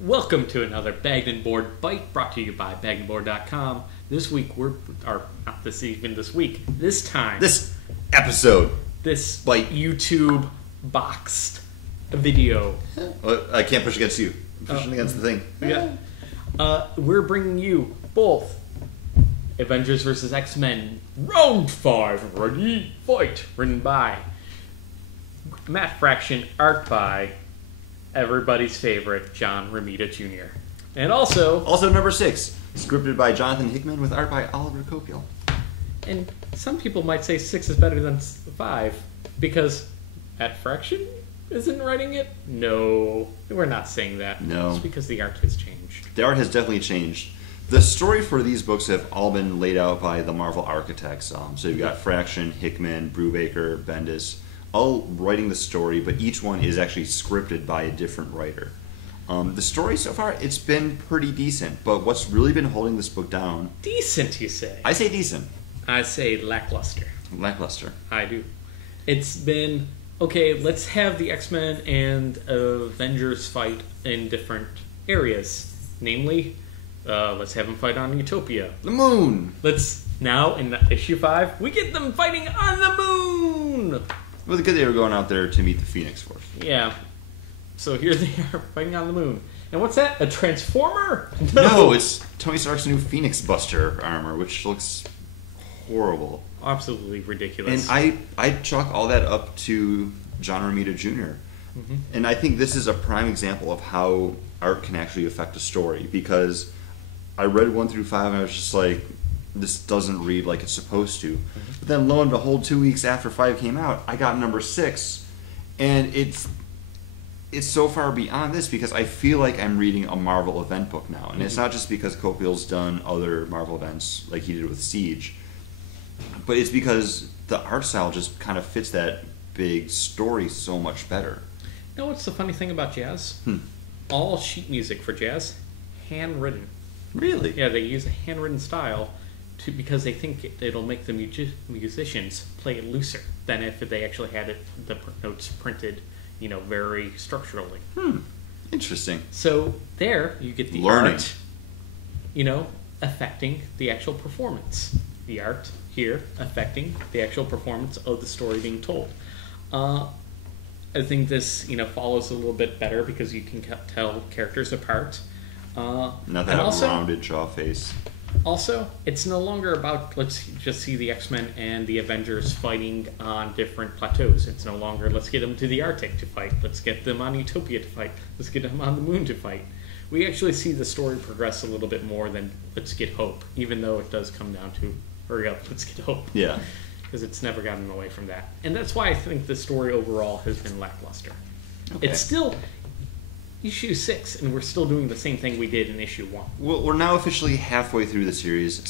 Welcome to another Bagged and Board Bite brought to you by baggedandboard.com. This week this time, This episode. this Bite. YouTube boxed video. Well, I can't push against you. I'm pushing against the thing. Yeah. We're bringing you both Avengers vs. X-Men Round 5 Ready Fight, written by Matt Fraction, art by everybody's favorite John Romita Jr. And also number 6, scripted by Jonathan Hickman with art by Oliver Copiel. and some people might say 6 is better than 5 because Matt Fraction isn't writing it. No, we're not saying that. No. It's because the art has changed. The art has definitely changed. The story for these books have all been laid out by the Marvel architects. So you've got Fraction, Hickman, Brubaker, Bendis, all writing the story, but each one is actually scripted by a different writer. The story so far, it's been pretty decent, but what's really been holding this book down... Decent, you say? I say decent. I say lackluster. Lackluster. I do. It's been, okay, let's have the X-Men and Avengers fight in different areas. Namely, let's have them fight on Utopia. The moon! Now, in issue 5, we get them fighting on the moon! Well, the good they were going out there to meet the Phoenix Force. Yeah. So here they are fighting on the moon. And what's that? A transformer? No, it's Tony Stark's new Phoenix Buster armor, which looks horrible. Absolutely ridiculous. And I chalk all that up to John Romita Jr. Mm-hmm. And I think this is a prime example of how art can actually affect a story, because I read 1 through 5 and I was just like, this doesn't read like it's supposed to. Mm-hmm. But then lo and behold, 2 weeks after 5 came out, I got number 6, and it's so far beyond this because I feel like I'm reading a Marvel event book now. And it's not just because Copiel's done other Marvel events like he did with Siege, but it's because the art style just kind of fits that big story so much better. You know what's the funny thing about jazz? All sheet music for jazz, handwritten. Really? Yeah, they use a handwritten style because they think it'll make the musicians play it looser than if they actually had the notes printed, very structurally. Interesting. So there you get the Learning. art, affecting the actual performance. The art here affecting the actual performance of the story being told. I think this, follows a little bit better because you can tell characters apart. Not that rounded jaw face. Also, it's no longer about let's just see the X-Men and the Avengers fighting on different plateaus. It's no longer let's get them to the Arctic to fight. Let's get them on Utopia to fight. Let's get them on the moon to fight. We actually see the story progress a little bit more than let's get hope, even though it does come down to hurry up, let's get hope. Yeah. Because it's never gotten away from that. And that's why I think the story overall has been lackluster. Okay. It's still issue 6, and we're still doing the same thing we did in issue 1. Well, we're now officially halfway through the series.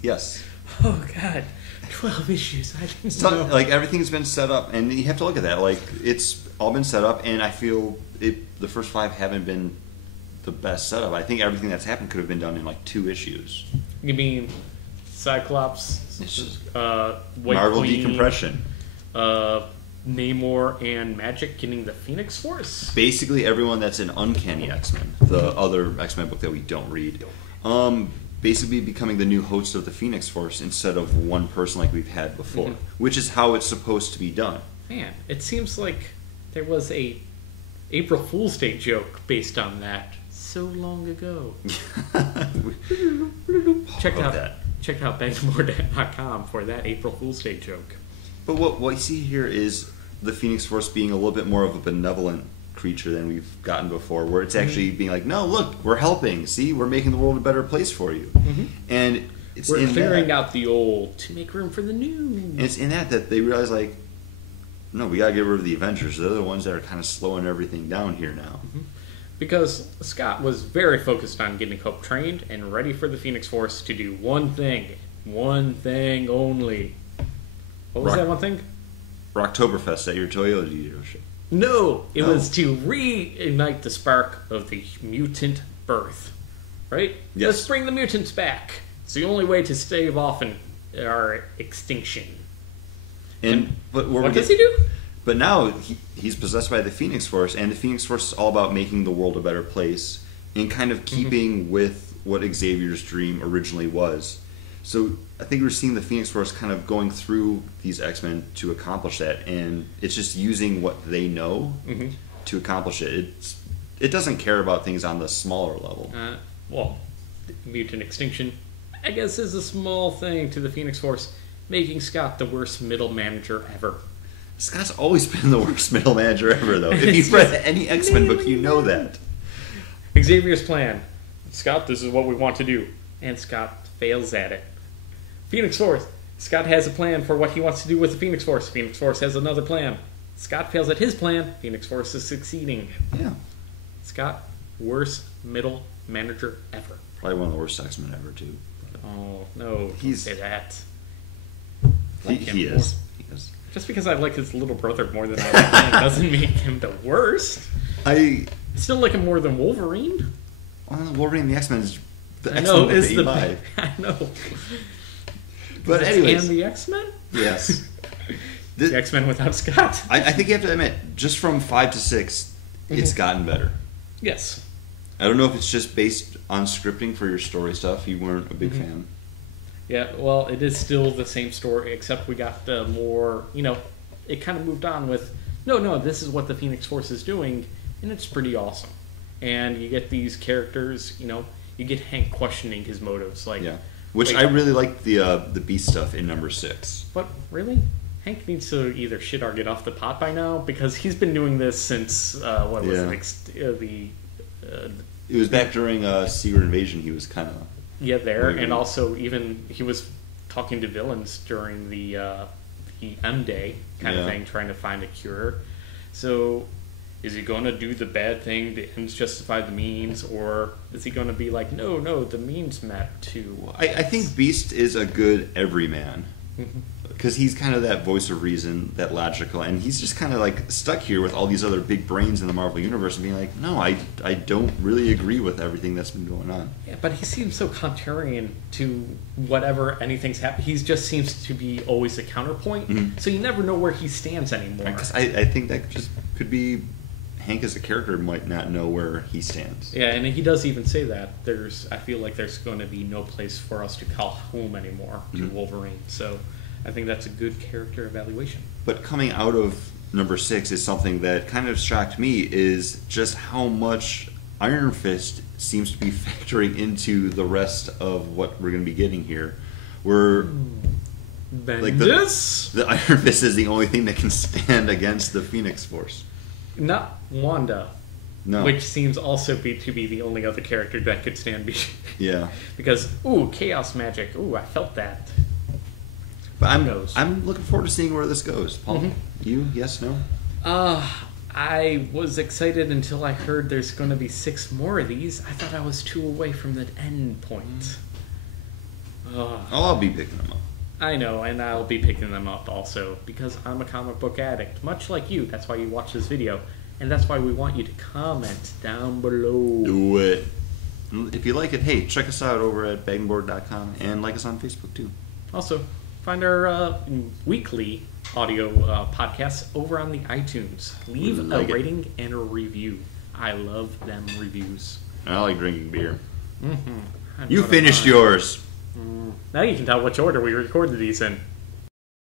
Yes. Oh, God. 12 issues. I didn't know. Like, everything's been set up, and you have to look at that. Like, it's all been set up, and I feel the first 5 haven't been the best setup. I think everything that's happened could have been done in, 2 issues. You mean Cyclops, White Marvel Queen, decompression. Namor and Magic getting the Phoenix Force? Basically, everyone that's in Uncanny X-Men, the other X-Men book that we don't read, basically becoming the new host of the Phoenix Force instead of one person like we've had before, which is how it's supposed to be done. Man, it seems like there was a April Fool's Day joke based on that so long ago. Check out baggedandboard.com for that April Fool's Day joke. But what we see here is the Phoenix Force being a little bit more of a benevolent creature than we've gotten before, where it's actually being like, no, look, we're helping. See, we're making the world a better place for you. And we're clearing out the old to make room for the new. And it's in that they realize, no, we got to get rid of the Avengers. They're the ones that are kind of slowing everything down here now. Because Scott was very focused on getting Hope trained and ready for the Phoenix Force to do one thing only. What was that one thing? Rocktoberfest at your Toyota dealership. No, it was to reignite the spark of the mutant birth. Right? Yes. Let's bring the mutants back. It's the only way to stave off our extinction. But what does he do? But now he's possessed by the Phoenix Force, and the Phoenix Force is all about making the world a better place and kind of keeping with what Xavier's dream originally was. So I think we're seeing the Phoenix Force kind of going through these X-Men to accomplish that, and it's just using what they know to accomplish it. It doesn't care about things on the smaller level. Well, mutant extinction, I guess, is a small thing to the Phoenix Force, making Scott the worst middle manager ever. Scott's always been the worst middle manager ever, though. If you've read any X-Men book, you know that. Xavier's plan. Scott, this is what we want to do. And Scott fails at it. Phoenix Force. Scott has a plan for what he wants to do with the Phoenix Force. Phoenix Force has another plan. Scott fails at his plan. Phoenix Force is succeeding. Yeah. Scott, worst middle manager ever. Probably one of the worst X-Men ever, too. Oh, no. Don't say that. He is. Just because I like his little brother more than I like him doesn't make him the worst. I still like him more than Wolverine. Well, Wolverine and the X-Men is the X-Men is the I know. But anyways. And the X-Men? Yes. The X-Men without Scott. I think you have to admit, just from 5 to 6, it's gotten better. Yes. I don't know if it's just based on scripting for your story stuff. You weren't a big fan. Yeah, well, it is still the same story, except we got more, it kind of moved on with, no, this is what the Phoenix Force is doing, and it's pretty awesome. And you get these characters, you get Hank questioning his motives. Which I really like the Beast stuff in number 6. But really? Hank needs to either shit or get off the pot by now, because he's been doing this since, it was back during Secret Invasion. He was kind of... Yeah, there, and also even he was talking to villains during the M Day kind of thing, trying to find a cure. So, is he going to do the bad thing, the ends justify the means, or is he going to be like, no, the means met too? I think Beast is a good everyman. Because he's kind of that voice of reason, that logical, and he's just kind of like stuck here with all these other big brains in the Marvel Universe and being like, no, I don't really agree with everything that's been going on. Yeah, but he seems so contrarian to whatever anything's happening. He just seems to be always a counterpoint, so you never know where he stands anymore. I think that just could be Hank as a character might not know where he stands. Yeah, and he does even say that. I feel like there's going to be no place for us to call home anymore to Wolverine, so... I think that's a good character evaluation. But coming out of number 6 is something that kind of shocked me, is just how much Iron Fist seems to be factoring into the rest of what we're going to be getting here. Bendis? The Iron Fist is the only thing that can stand against the Phoenix Force. Not Wanda. No. Which seems also to be the only other character that could stand. Yeah. Because, chaos magic. I felt that. But I'm looking forward to seeing where this goes. Paul, you? Yes, no? I was excited until I heard there's going to be 6 more of these. I thought I was 2 away from the end point. I'll be picking them up. I know, and I'll be picking them up also, because I'm a comic book addict, much like you. That's why you watch this video, and that's why we want you to comment down below. Do it. If you like it, hey, check us out over at bagandboard.com, and like us on Facebook, too. Also, find our weekly audio podcasts over on the iTunes. Leave a rating and a review. I love them reviews. I like drinking beer. You finished yours. Now you can tell which order we recorded these in.